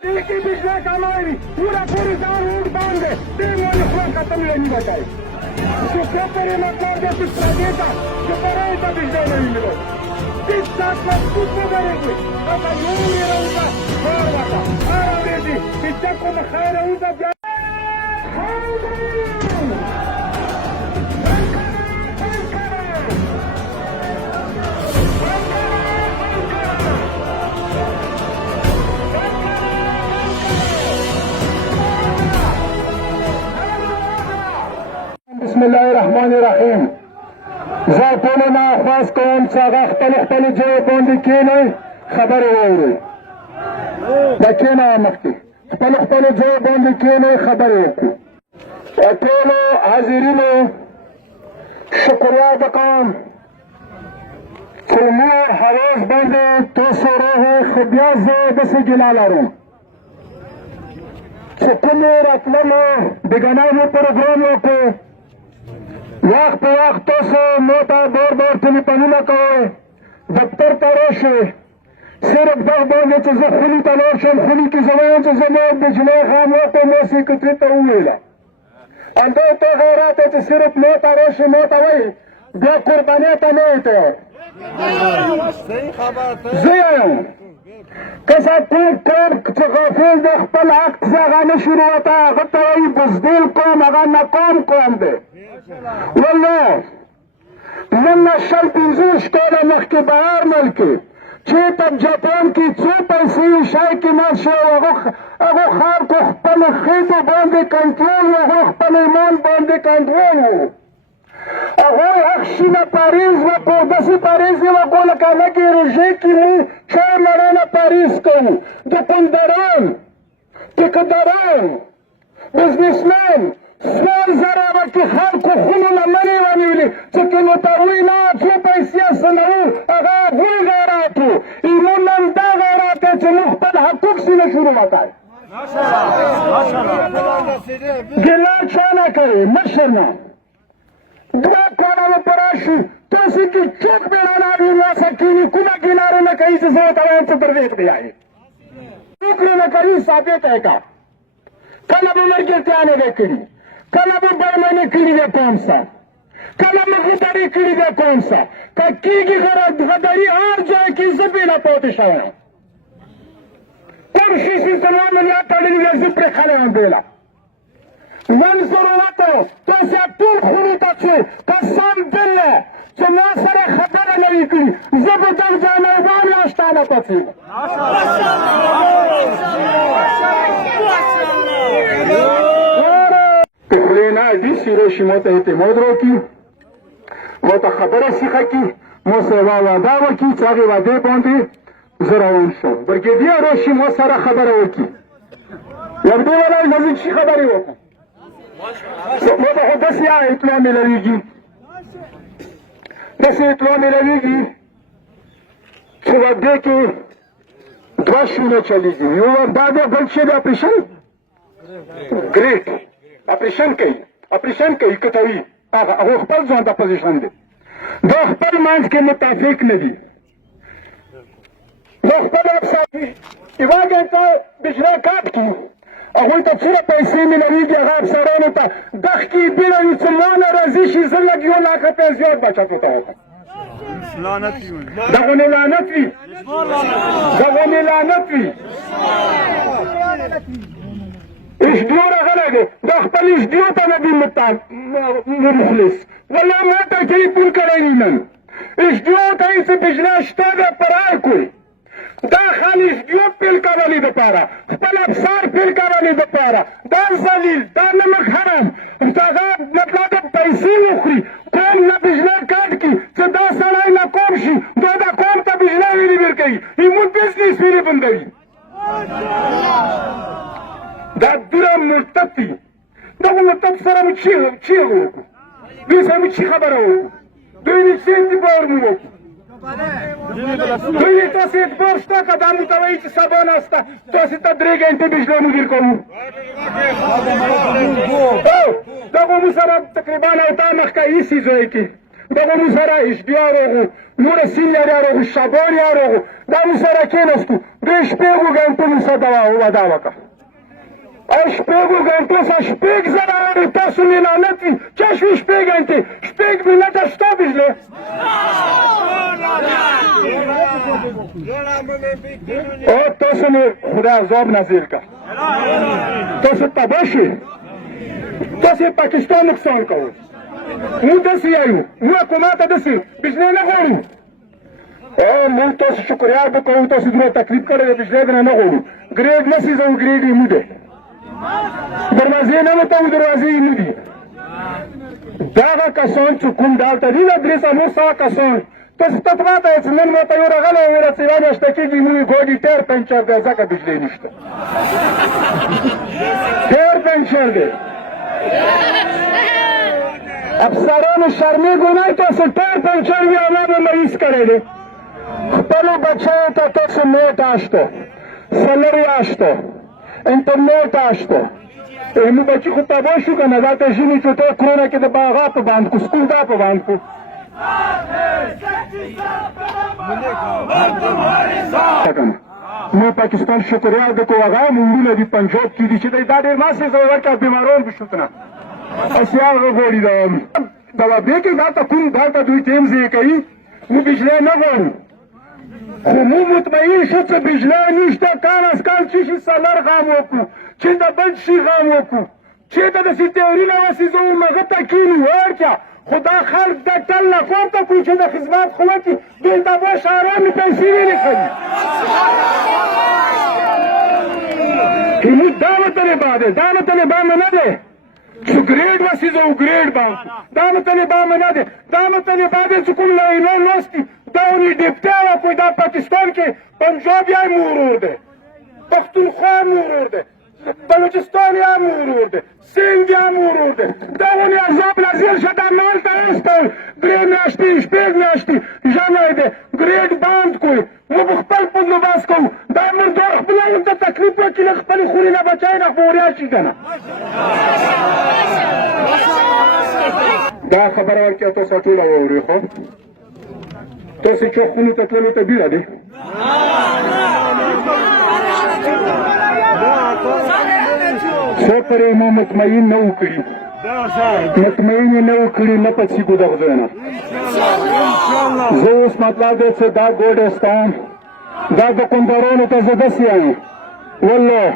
की पिछले कमाई पूरा पूरी दार ऊट बांध दे तीन वाले खुद खत्म नहीं बताए जो पेपर मतलब जो कुछ देता जो करे तो पिछले नहीं मिलो इस साथ में कुछ नहीं करेगी अब यूं ही रहूंगा और बता और बेटी इस तक को मैं खैर रहूंगा बिस्मिल्लाहिर्रहमानिर्रहीम ज़ातुलना ख़ास कौम सागा खतल जवाबों केने खबर होरी लकेना मक्ति खतल जवाबों केने खबर होती अकेलो हाजिरिनो शुक्रिया बकाम चुमूर हवास बंदे तो सोरो है खुबियाज बस गिलालारों चुकने रत्नलो बिगनामी प्रोग्रामों को वक्त वक्त से मोटा दौर दौर टेलीफोन कहे दफ्तर तरोशे सिर्फ दह बोने चीजें खुली तलोशम खुली की जबान से जबान बिजले खामों को मौसीकी तो हुएला अंदर तो गैरात है सिर्फ मोटा रोशे मोटा वही दो कुर्बानियां तो नहीं तो ज़ियां कैसा पूर कर चुकाफिल देख पल आँख से आगाने शुरू होता है गत्तवाई बुज़दिल कौम आगाना कौम दे والله لما الشرط يزوش كده نحكي بهار ملكي شيطة بجابان كي تسوطة يسيو شايكي ماشي اغو خاركو خبال خيطو باندي كنترول اغو خبال ايمان باندي كنترول اغو اخشينا باريز وكو بسي باريزي وكو لكا نكي رجيكي مو شاي مرانا باريز كو دو كندران تكدران بزنسمان سوال زرابا کی خلقو خونو لمنی ونیولی چکه نتاوی نا چو پیسی سنو اغا بول غیراتو ایمون نم دا غیراتے چه مخبل حقوق سینه شروع بتای گلا چانا کری مشرنا دعا کانا پراشی توسی کی چوک بیرانا بیرنا سکینی کنا گنارو نکایی سے سوتا وین سے پرویت بیائی چوکری نکایی ثابت ہے کا کل اب عمر کے تیانے دیکھنی کل اب برمانی کری دے کون سا کل اب غداری کری دے کون سا کی غداری اور جائے کی زبینا پوتی شایا کم شیسی سلام اللہ تعالی نے زبر خانے ہم دیلا منظروناتو تو سے طول خلوطا چھے قسم بالله چه ناصر خبر نوی کری زبر دل جانا وانی اشتانا پتی تخلینا دی سیروشی موتا اعتماد رو کی موتا خبر سیخا کی موسیوا وادا و کی چاگی واده باندی زراون شو برگیدیا روشی موسارا خبر رو کی یبدو والا نزید چی خبری ہوتا موتا خود دس یا اطلاع ملویگی دس اطلاع ملویگی چه واده که دوشونه چلیگی یو واده بلچه دا پریشن گریٹ اپریشن کوي کتوي هغه خپل ځان ته پوزیشن دی دا خپل منځ کې متفق نه دي دا خپل افسر یوه ګنټه بجلی کاټ کړي هغوی ته څومره پیسې ملویږي هغه افسرانو ته دغ کې بیړه وي چې ما نه راځي شي زه لږ 1 لاکھ روپۍ زیات بچتو ته وکړم دغونې لعنت وي اشدیو راغلی دی دا خپل اشدیو ته نه دی مخلص والله ما ته ټلیفون کړی دی نن اشدیو ته یې څه بجلی شته دی پرای کوي دا خال اشدیو پیل کولی دپاره خپل افسر پیل کولی دپاره دا ذلیل دا نمک حرام هغه مطلب پیسې وخوري قوم نه بجلی کاټ کړي چې دا سړی ناکام شي دا دا قوم ته بجلی ویلې ورکوي ایمون بزنس ویلې بندوي دا دوره مرتب دی دا مرتب سره مو چی وکړو دوی سره مو چی خبره وکړو دوی نه څه اعتبار مو وکړو دوی تاسې اعتبار شته که دا مو ته وایي چې سبا ناسته تاسې ته 3 ګنټې بجلی مدیر کوو دغه مو سره تقریبا او تا مخکې ایسي ځای کې دغه مو سره اشتیار وغو نور سینیار وغو شبان وغو دا مو سره کېناستو دوی شپږو ګنټو مو سره وعده وکړه او شپږو ګنټو څخه شپږ زره تاسو مې لعنت وي چا شوي شپږ ګنټې شپږ منټه شته بجلې او تاسو مې خدای عذاب نازل کړه تاسو تباه شئ تاسو پاکستان نقصان کوئ موږ داسې یایو موږ حکومت ته داسې بجلې نه غواړو موږ تاسو شکریه به کوو تاسو دومره تکلیف کړی دی بجلې درنه نه غواړو ګریډ نه سیزو ګریډ یې مو دی دروازې نه وتاو دروازې یې نه دي دغه کسان چې کوم دلته دي دا درې څلور سوه کسان تاسو ته ماته چې نن ماته یو راغلی ویله چې یوه میاشته کېږي موږ ګاډي ټایر پنچر دی ځکه بجلې نشته ټایر پنچر دی افسرانو شرمېږو نه تاسو ټایر پنچر وي الله به مریض کړی دی خپلو بچیو ته تاسو نیټ اشته سلري اشته انټرنیټ اشته مو بچي خو تباه شو که نه دلته ژمي چوټۍ کرونا کې د باغا په بند کړو سکول دا په بند کړو مو پاکستان شکریه ادا کوو هغه مونږونه دي پنجاب کې دي چې دی دا ډېر ماسې زه ورکړه بیماران بشوتنه اسی هغه غواړي دوابې کې دلته کوم دلته دوی ټیم ضایع کوي مو بجلی نه غواړو خو مو مطمئن شو چې بجلی نشته کال از کال چې شي سالر غم وکړو چې د بل شي غم وکړو چې ته داسې تیوري نه وسېزو هغه ته کښېنو وړکیا خو دا خلک د ټل نه پورته کړو چې د خدمت خو وکړي دوی ته به شهرانو پیسې ونیسوي دا به طالبان دی دا به طالبان نه دی چې ګریډ وسېزو ګریډ باندې دا به طالبان نه دی دا به طالبان دی چې کوم لایلو لوستي دا ونې ډیپټی وکړي دا پاکستان کې پنجاب یې هم ورور دی پښتونخوا هم ورور دی بلوچستان یې هم ورور دی سند یې هم ورور دی دا ونې عذاب نازل شه دا نال ته راستوئ درې میاشتې شپږ میاشتې ژمی دی ګریډ بند کړئ موږ خپل بندوبست کوو دا مردار خپله ورته تکلیف وکړي له خپلې خورې نه بچی نه خوریا شي که نه دا خبره ورکړه تاسو ټوله واورئ خو تاسو چوخونو ته تللو ته بیره دی څو پرې ما مطمئن نه و کړي مطمئن یې نه و کړي نه پڅېږو دغه ځای نه زه اوس مطلب دی چې دا ګوډستان دا دوکاندارانو ته زه داسې وایم والله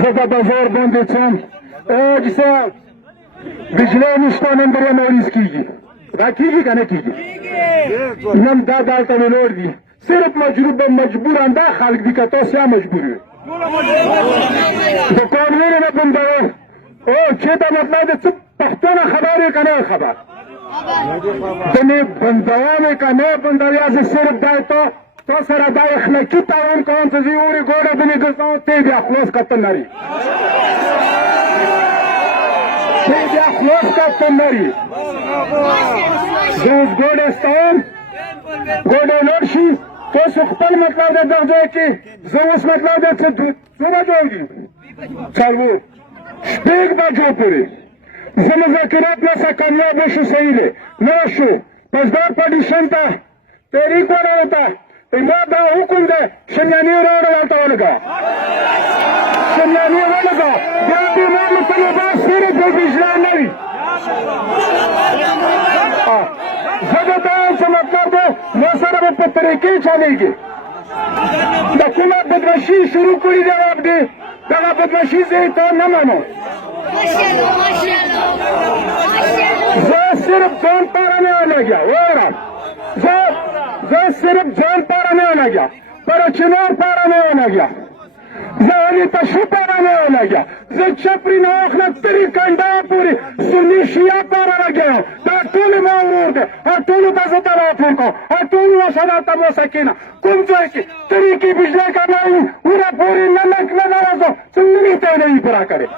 زه د بازار باندې څم حاجي صاحب بجلی نشته نن به مریض کېږي دا کېږي که نه کېږي نن دا دلته ولاړ دي صرف مجبوران دا خلک دي که تاسې هم مجبور یو دوکانونه نه بندول او چې دا مطلب دی څه پښتانه خبر یې که نه خبر ته مې بندوم یې که نه بندوم یا زه صرف دا تا سره دا اخلاقي تاوان کوم چې زه اورې ګوډه بنې ګرځوم ته بیا خلاص کتن نري ته بیا خلاص کتن نري زه اوس ګوډه ستوم ګوډه لاړ شي تاسو خپل مطلب دی دغه ځای کې زه اوس مطلب دی چې څو بجو دي څلور شپږ بجو پورې زه مذاکرات نسه کامیاب نشو صحیح دی نه شو پس دا پډیشن ته تحریک ونوته ما دا حکم دی شمیاني وروړه ورته ولګوه شمیاني ولګوه دا بیمارو طلبا صرف د بجلی نه وي زه د دا څه مطلب دی ما سره به په طریقې چلېږي د کومه بدماشي شروع کړي دی دی دغه بدماشي زه یې ته نه منم زه صرف ځان پاره نه لګیا واورم زه صرف ځان پاره نه لګیا پر چنار پاره نه لګیا زه علي تشو پاره نه لګیا زه چپري نه واخله ترې کنډا پورې سني شیعه پاره لګیا دا ټول ما ورور دی هر ټولو ته زه تلافون کوم هر ټولو ورشه دلته موسه کېنه کوم ځای کې ترې کې بجلی کموي وره پورې نه لک نه نرازو څنګه مې ته نه وي پوره کړې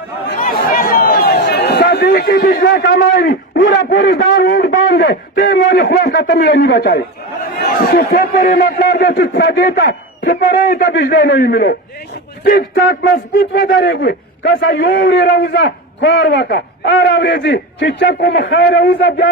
صدې کې بجلی کموي وره پورې دا روډ باندې ته مونې خلاص که ته مې نه بچایې چې څه پورې مطلب دی چې صدې ته چې پرې ته بجلی نه وي ملو ټیک ټاک مضبوط ودرېږئ که څه یو ورې راوځه کار وکړه هره ورځې چې چا کوم خیر راوځه بیا